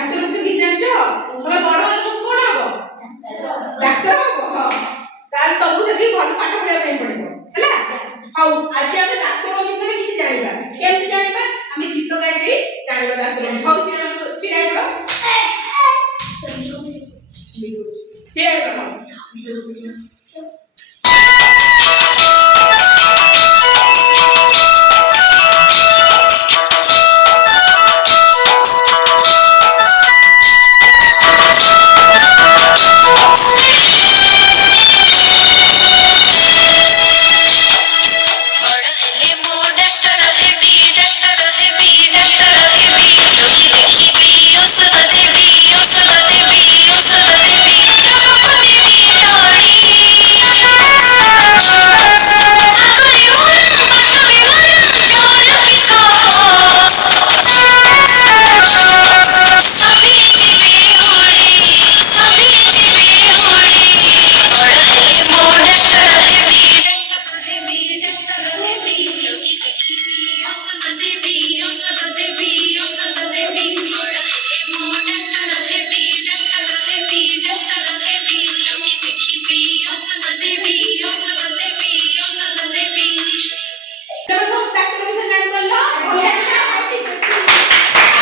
Doctor বিଷୟରେ କିଛି ଜାଣିଛ? ତମେ ବଡ଼ ହେଲେ ସବୁ କଣ ହବ? ଡାକ୍ତର ହବ। ହଁ ତାହେଲେ ତମକୁ ସେତିକି ଭଲ ପାଠ ପଢିବା ପାଇଁ ପଡିବ ହେଲା। ହଉ ଆଜି ଆମେ ଡାକ୍ତର ବିଷୟରେ କିଛି ଜାଣିବା। କେମିତି ଜାଣିବା? ଆମେ ଗୀତ ଗାଇ ଦେଇ ଜାଣିବା ଡାକ୍ତର। ହଉ ଚିରାଇ ପଡ ଚିରାଇ ପଡ।